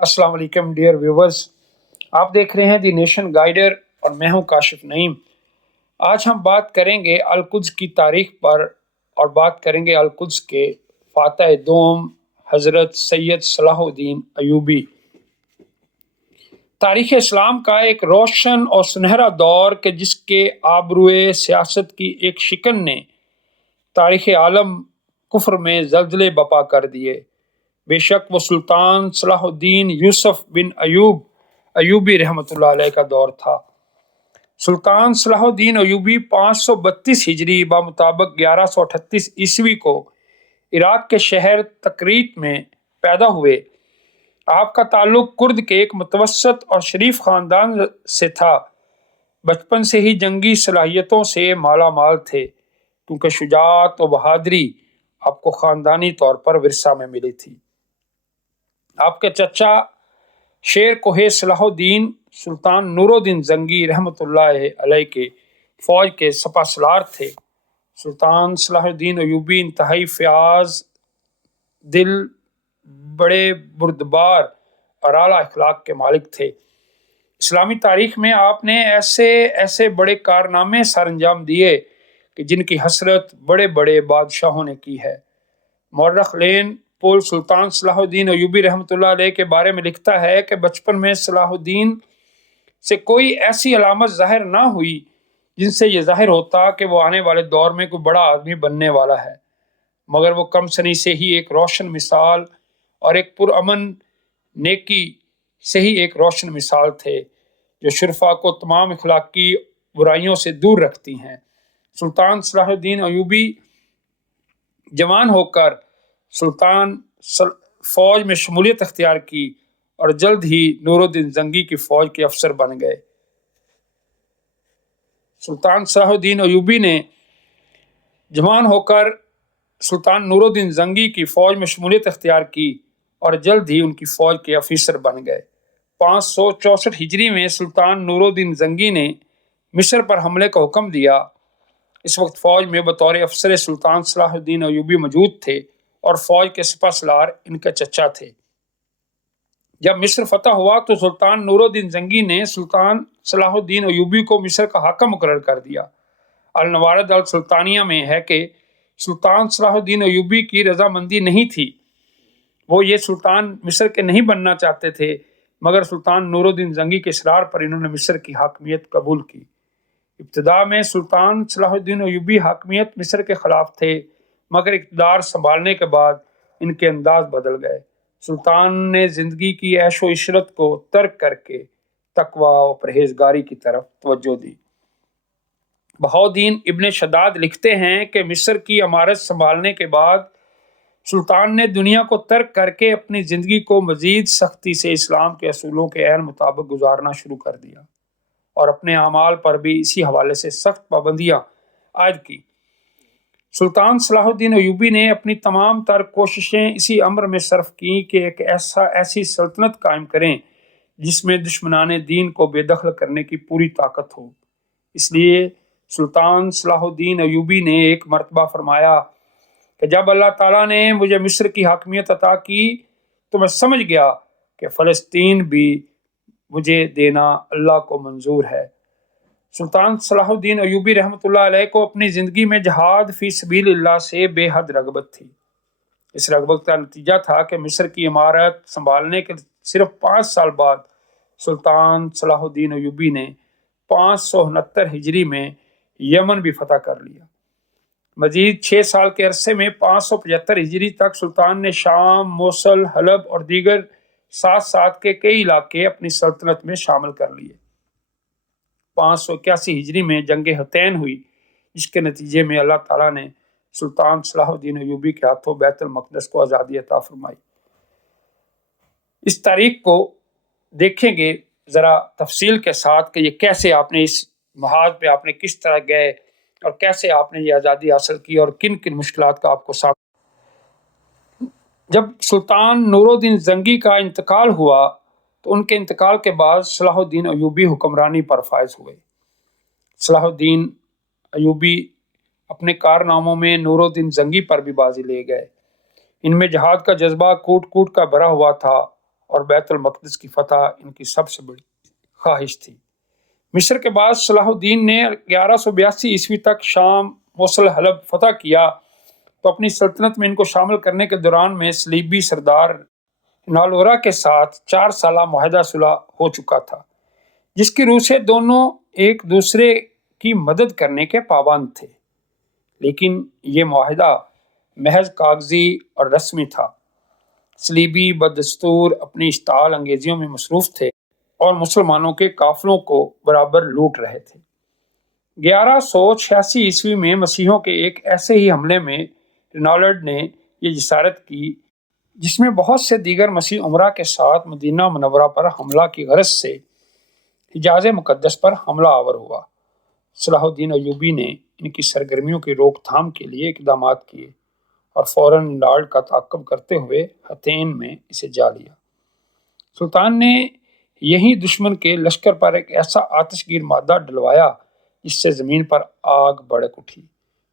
السلام علیکم dear viewers, آپ دیکھ رہے ہیں دی نیشن گائیڈر اور میں ہوں کاشف نعیم۔ آج ہم بات کریں گے القدس کی تاریخ پر اور بات کریں گے القدس کے فاتح دوم حضرت سید صلاح الدین ایوبی۔ تاریخ اسلام کا ایک روشن اور سنہرا دور کہ جس کے آبروئے سیاست کی ایک شکن نے تاریخ عالم کفر میں زلزلے بپا کر دیے۔ بے شک وہ سلطان صلاح الدین یوسف بن ایوبی رحمۃ اللہ علیہ کا دور تھا۔ سلطان صلاح الدین ایوبی 532 ہجری بمطابق 1138 عیسوی کو عراق کے شہر تکریت میں پیدا ہوئے۔ آپ کا تعلق کرد کے ایک متوسط اور شریف خاندان سے تھا۔ بچپن سے ہی جنگی صلاحیتوں سے مالا مال تھے، کیونکہ شجاعت و بہادری آپ کو خاندانی طور پر ورثہ میں ملی تھی۔ آپ کے چچا شیر کوہ صلاح الدین سلطان نور الدین زنگی رحمۃ اللہ علیہ کے فوج کے سپہ سالار تھے۔ سلطان صلاح الدین ایوبی انتہائی فیاض دل، بڑے بردبار اور اعلیٰ اخلاق کے مالک تھے۔ اسلامی تاریخ میں آپ نے ایسے بڑے کارنامے سر انجام دیے کہ جن کی حسرت بڑے بڑے بادشاہوں نے کی ہے۔ مورخ لین پول سلطان صلاح الدین ایوبی رحمۃ اللہ علیہ کے بارے میں لکھتا ہے کہ بچپن میں صلاح الدین سے کوئی ایسی علامت ظاہر نہ ہوئی جن سے یہ ظاہر ہوتا کہ وہ آنے والے دور میں کوئی بڑا آدمی بننے والا ہے، مگر وہ کم سنی سے ہی ایک روشن مثال اور ایک پرامن نیکی سے ہی ایک روشن مثال تھے جو شرفا کو تمام اخلاقی برائیوں سے دور رکھتی ہیں۔ سلطان صلاح الدین ایوبی جوان ہو کر سلطان فوج میں شمولیت اختیار کی اور جلد ہی نور الدین زنگی کی فوج کے افسر بن گئے۔ سلطان صلاح الدین ایوبی نے جوان ہو کر سلطان نور الدین زنگی کی فوج میں شمولیت اختیار کی اور جلد ہی ان کی فوج کے افسر بن گئے۔ 564 ہجری میں سلطان نور الدین زنگی نے مصر پر حملے کا حکم دیا۔ اس وقت فوج میں بطور افسر سلطان صلاح الدین ایوبی موجود تھے اور فوج کے سپہ سالار ان کے چچا تھے۔ جب مصر فتح ہوا تو سلطان نور الدین زنگی نے سلطان صلاح الدین ایوبی کو مصر کا حاکم مقرر کر دیا۔ النوارد السلطانیہ میں ہے کہ سلطان صلاح الدین ایوبی کی رضامندی نہیں تھی، وہ یہ سلطان مصر کے نہیں بننا چاہتے تھے، مگر سلطان نور الدین زنگی کے اصرار پر انہوں نے مصر کی حاکمیت قبول کی۔ ابتدا میں سلطان صلاح الدین ایوبی حاکمیت مصر کے خلاف تھے، مگر اقتدار سنبھالنے کے بعد ان کے انداز بدل گئے۔ سلطان نے زندگی کی عیش و عشرت کو ترک کر کے تقوی و پرہیزگاری کی طرف توجہ دی۔ بہاؤالدین ابن شداد لکھتے ہیں کہ مصر کی امارت سنبھالنے کے بعد سلطان نے دنیا کو ترک کر کے اپنی زندگی کو مزید سختی سے اسلام کے اصولوں کے عین مطابق گزارنا شروع کر دیا اور اپنے اعمال پر بھی اسی حوالے سے سخت پابندیاں عائد کی۔ سلطان صلاح الدین ایوبی نے اپنی تمام تر کوششیں اسی امر میں صرف کی کہ ایک ایسی سلطنت قائم کریں جس میں دشمنان دین کو بے دخل کرنے کی پوری طاقت ہو۔ اس لیے سلطان صلاح الدین ایوبی نے ایک مرتبہ فرمایا کہ جب اللہ تعالیٰ نے مجھے مصر کی حاکمیت عطا کی تو میں سمجھ گیا کہ فلسطین بھی مجھے دینا اللہ کو منظور ہے۔ سلطان صلاح الدین ایوبی رحمۃ اللہ علیہ کو اپنی زندگی میں جہاد فی سبیل اللہ سے بے حد رغبت تھی۔ اس رغبت کا نتیجہ تھا کہ مصر کی عمارت سنبھالنے کے صرف 5 سال بعد سلطان صلاح الدین ایوبی نے 569 ہجری میں یمن بھی فتح کر لیا۔ مزید 6 سال کے عرصے میں 575 ہجری تک سلطان نے شام، موصل، حلب اور دیگر ساتھ کے کئی علاقے اپنی سلطنت میں شامل کر لیے۔ 581 ہجری میں جنگ حطین ہوئی، جس کے نتیجے میں اللہ تعالیٰ نے سلطان صلاح الدین ایوبی کے ہاتھوں بیت المقدس کو آزادی عطا فرمائی۔ اس تاریخ کو دیکھیں گے ذرا تفصیل کے ساتھ کہ یہ کیسے آپ نے اس محاذ پہ آپ نے کس طرح گئے اور کیسے آپ نے یہ آزادی حاصل کی اور کن کن مشکلات کا آپ کو سامنا۔ جب سلطان نور الدین زنگی کا انتقال ہوا تو ان کے انتقال کے بعد صلاح الدین ایوبی حکمرانی پر فائز ہوئے۔ صلاح الدین ایوبی اپنے کارناموں میں نور الدین زنگی پر بھی بازی لے گئے۔ ان میں جہاد کا جذبہ کوٹ کوٹ کا بھرا ہوا تھا اور بیت المقدس کی فتح ان کی سب سے بڑی خواہش تھی۔ مصر کے بعد صلاح الدین نے 1182 تک شام، موصل، حلب فتح کیا تو اپنی سلطنت میں ان کو شامل کرنے کے دوران میں صلیبی سردار نالورا کے ساتھ 4 سالہ معاہدہ صلح ہو چکا تھا، جس کی روح سے دونوں ایک دوسرے کی مدد کرنے کے پابند تھے، لیکن یہ معاہدہ محض کاغذی اور رسمی تھا۔ صلیبی بدستور اپنی اشتعال انگیزیوں میں مصروف تھے اور مسلمانوں کے قافلوں کو برابر لوٹ رہے تھے۔ 1186 میں مسیحیوں کے ایک ایسے ہی حملے میں رینالڈ نے یہ جسارت کی جس میں بہت سے دیگر مسیح امراء کے ساتھ مدینہ منورہ پر حملہ کی غرض سے حجاز مقدس پر حملہ آور ہوا۔ صلاح الدین ایوبی نے ان کی سرگرمیوں کی روک تھام کے لیے اقدامات کیے اور فوراً رینالڈ کا تعاقب کرتے ہوئے حطین میں اسے جا لیا۔ سلطان نے یہی دشمن کے لشکر پر ایک ایسا آتش گیر مادہ ڈلوایا جس سے زمین پر آگ بھڑک اٹھی۔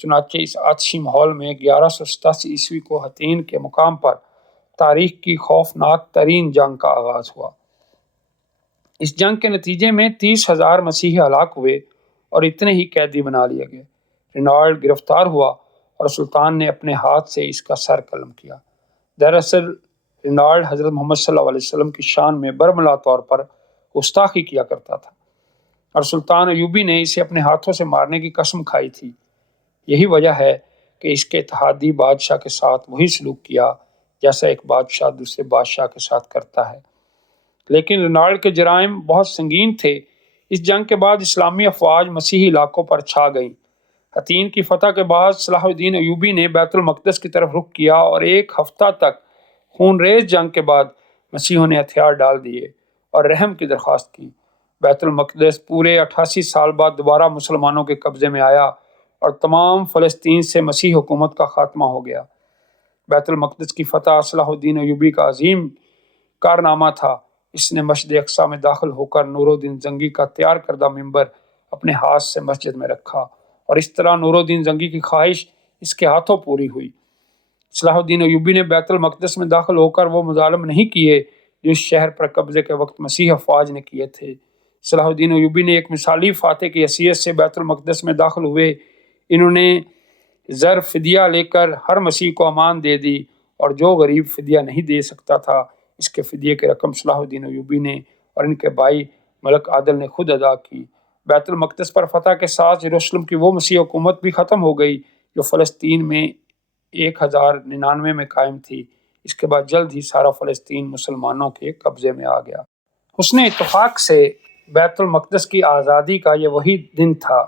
چنانچہ اس آتشی ماحول میں 1187 کو حطین کے مقام پر تاریخ کی خوفناک ترین جنگ کا آغاز ہوا۔ اس جنگ کے نتیجے میں 30,000 مسیحی ہلاک ہوئے اور اتنے ہی قیدی بنا لیے گئے۔ رینالڈ گرفتار ہوا اور سلطان نے اپنے ہاتھ سے اس کا سر قلم کیا۔ دراصل رینالڈ حضرت محمد صلی اللہ علیہ وسلم کی شان میں برملا طور پر گستاخی کیا کرتا تھا اور سلطان ایوبی نے اسے اپنے ہاتھوں سے مارنے کی قسم کھائی تھی۔ یہی وجہ ہے کہ اس کے اتحادی بادشاہ کے ساتھ وہی سلوک کیا جیسا ایک بادشاہ دوسرے بادشاہ کے ساتھ کرتا ہے۔ لیکن رینالڈ کے جرائم بہت سنگین تھے۔ اس جنگ کے بعد اسلامی افواج مسیحی علاقوں پر چھا گئیں۔ حطین کی فتح کے بعد صلاح الدین ایوبی نے بیت المقدس کی طرف رخ کیا اور ایک ہفتہ تک خونریز جنگ کے بعد مسیحیوں نے ہتھیار ڈال دیے اور رحم کی درخواست کی۔ بیت المقدس پورے 88 سال بعد دوبارہ مسلمانوں کے قبضے میں آیا اور تمام فلسطین سے مسیح حکومت کا خاتمہ ہو گیا۔ بیت المقدس کی فتح صلاح الدین ایوبی کا عظیم کارنامہ تھا۔ اس نے مسجد اقصیٰ میں داخل ہو کر نور الدین زنگی کا تیار کردہ ممبر اپنے ہاتھ سے مسجد میں رکھا اور اس طرح نور الدین زنگی کی خواہش اس کے ہاتھوں پوری ہوئی۔ صلاح الدین ایوبی نے بیت المقدس میں داخل ہو کر وہ مظالم نہیں کیے جو اس شہر پر قبضے کے وقت مسیح افواج نے کیے تھے۔ صلاح الدین ایوبی نے ایک مثالی فاتح کی حیثیت سے بیت المقدس میں داخل ہوئے۔ انہوں نے زر فدیہ لے کر ہر مسیح کو امان دے دی اور جو غریب فدیہ نہیں دے سکتا تھا اس کے فدیے کی رقم صلاح الدین ایوبی نے اور ان کے بھائی ملک عادل نے خود ادا کی۔ بیت المقدس پر فتح کے ساتھ یروشلم کی وہ مسیح حکومت بھی ختم ہو گئی جو فلسطین میں 1099 میں قائم تھی۔ اس کے بعد جلد ہی سارا فلسطین مسلمانوں کے قبضے میں آ گیا۔ حسن اتفاق سے بیت المقدس کی آزادی کا یہ وہی دن تھا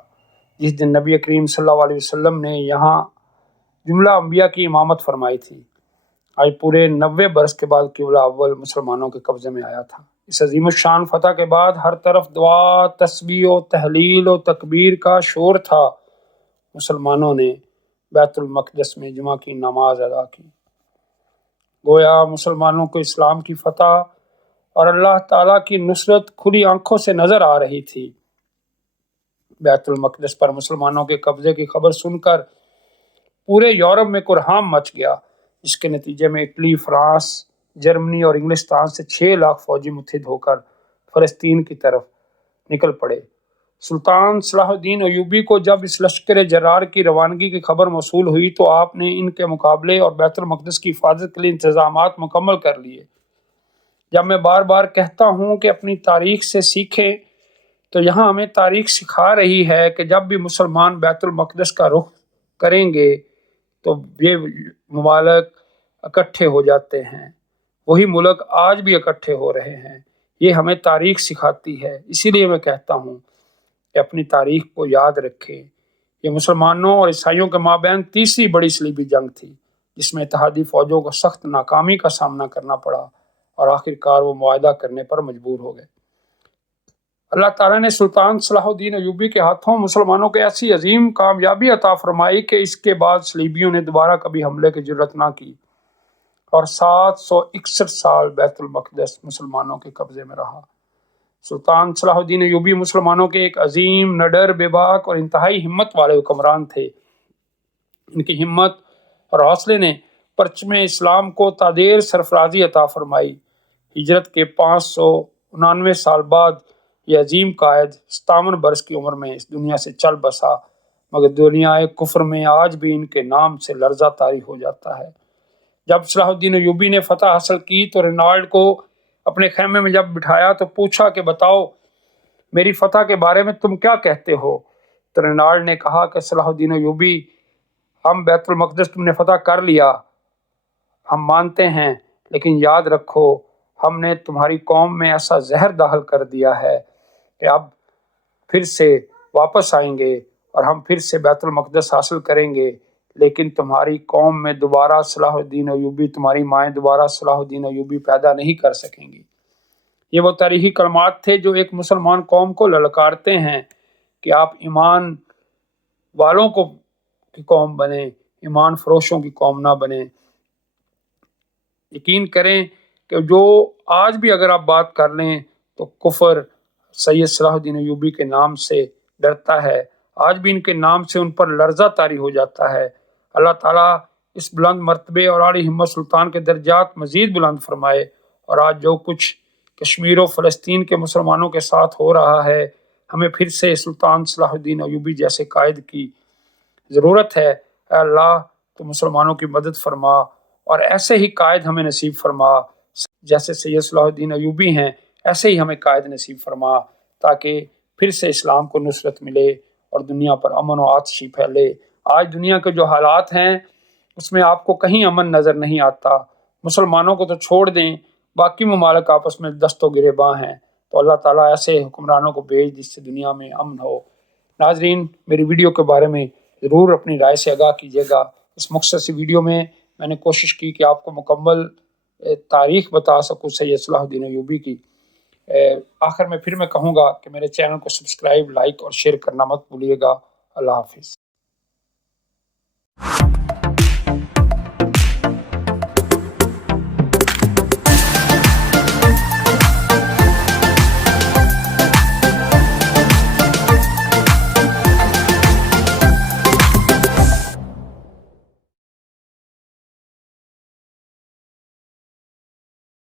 جس دن نبی کریم صلی اللہ علیہ وسلم نے یہاں جملہ انبیاء کی امامت فرمائی تھی۔ آج پورے 90 برس کے بعد قبلہ اول مسلمانوں کے قبضے میں آیا تھا۔ اس عظیم الشان فتح کے بعد ہر طرف دعا، تسبیح و تحلیل و تکبیر کا شور تھا۔ مسلمانوں نے بیت المقدس میں جمعہ کی نماز ادا کی۔ گویا مسلمانوں کو اسلام کی فتح اور اللہ تعالیٰ کی نصرت کھلی آنکھوں سے نظر آ رہی تھی۔ بیت المقدس پر مسلمانوں کے قبضے کی خبر سن کر پورے یورپ میں کوہرام مچ گیا، جس کے نتیجے میں اٹلی، فرانس، جرمنی اور انگلستان سے 6 لاکھ فوجی متحد ہو کر فلسطین کی طرف نکل پڑے۔ سلطان صلاح الدین ایوبی کو جب اس لشکر جرار کی روانگی کی خبر موصول ہوئی تو آپ نے ان کے مقابلے اور بیت المقدس کی حفاظت کے لیے انتظامات مکمل کر لیے۔ جب میں بار بار کہتا ہوں کہ اپنی تاریخ سے سیکھیں تو یہاں ہمیں تاریخ سکھا رہی ہے کہ جب بھی مسلمان بیت المقدس کا رخ کریں گے تو یہ ممالک اکٹھے ہو جاتے ہیں۔ وہی ملک آج بھی اکٹھے ہو رہے ہیں۔ یہ ہمیں تاریخ سکھاتی ہے۔ اسی لیے میں کہتا ہوں کہ اپنی تاریخ کو یاد رکھیں۔ یہ مسلمانوں اور عیسائیوں کے مابین تیسری بڑی صلیبی جنگ تھی جس میں اتحادی فوجوں کو سخت ناکامی کا سامنا کرنا پڑا اور آخر کار وہ معاہدہ کرنے پر مجبور ہو گئے۔ اللہ تعالیٰ نے سلطان صلاح الدین ایوبی کے ہاتھوں مسلمانوں کو ایسی عظیم کامیابی عطا فرمائی کہ اس کے بعد صلیبیوں نے دوبارہ کبھی حملے کی جرات نہ کی اور 761 سال بیت المقدس مسلمانوں کے قبضے میں رہا۔ سلطان صلاح الدین ایوبی مسلمانوں کے ایک عظیم، نڈر، بے باک اور انتہائی ہمت والے حکمران تھے۔ ان کی ہمت اور حوصلے نے پرچم اسلام کو تادیر سرفرازی عطا فرمائی۔ ہجرت کے 599 سال بعد یہ عظیم قائد 57 برس کی عمر میں اس دنیا سے چل بسا، مگر دنیا کفر میں آج بھی ان کے نام سے لرزہ طاری ہو جاتا ہے۔ جب صلاح الدین ایوبی نے فتح حاصل کی تو رینالڈ کو اپنے خیمے میں جب بٹھایا تو پوچھا کہ بتاؤ میری فتح کے بارے میں تم کیا کہتے ہو؟ تو رینالڈ نے کہا کہ صلاح الدین ایوبی، ہم بیت المقدس تم نے فتح کر لیا، ہم مانتے ہیں، لیکن یاد رکھو ہم نے تمہاری قوم میں ایسا زہر داخل کر دیا ہے کہ اب پھر سے واپس آئیں گے اور ہم پھر سے بیت المقدس حاصل کریں گے، لیکن تمہاری قوم میں دوبارہ صلاح الدین ایوبی، تمہاری مائیں دوبارہ صلاح الدین ایوبی پیدا نہیں کر سکیں گی۔ یہ وہ تاریخی کلمات تھے جو ایک مسلمان قوم کو للکارتے ہیں کہ آپ ایمان والوں کی قوم بنیں، ایمان فروشوں کی قوم نہ بنیں۔ یقین کریں کہ جو آج بھی اگر آپ بات کر لیں تو کفر سید صلاح الدین ایوبی کے نام سے ڈرتا ہے، آج بھی ان کے نام سے ان پر لرزہ طاری ہو جاتا ہے۔ اللہ تعالیٰ اس بلند مرتبے اور عالی ہمت سلطان کے درجات مزید بلند فرمائے، اور آج جو کچھ کشمیر و فلسطین کے مسلمانوں کے ساتھ ہو رہا ہے، ہمیں پھر سے سلطان صلاح الدین ایوبی جیسے قائد کی ضرورت ہے۔ اے اللہ تو مسلمانوں کی مدد فرما اور ایسے ہی قائد ہمیں نصیب فرما، جیسے سید صلاح الدین ایوبی ہیں ایسے ہی ہمیں قائد نصیب فرما، تاکہ پھر سے اسلام کو نصرت ملے اور دنیا پر امن و آتشی پھیلے۔ آج دنیا کے جو حالات ہیں اس میں آپ کو کہیں امن نظر نہیں آتا، مسلمانوں کو تو چھوڑ دیں، باقی ممالک آپس میں دست و گریباں ہیں، تو اللہ تعالیٰ ایسے حکمرانوں کو بھیج جس سے دنیا میں امن ہو۔ ناظرین، میری ویڈیو کے بارے میں ضرور اپنی رائے سے آگاہ کیجیے گا۔ اس مختصر ویڈیو میں میں نے کوشش کی کہ آپ کو مکمل تاریخ بتا سکوں سید صلاح الدین ایوبی کی۔ آخر میں پھر میں کہوں گا کہ میرے چینل کو سبسکرائب، لائک اور شیئر کرنا مت بھولیے گا۔ اللہ حافظ۔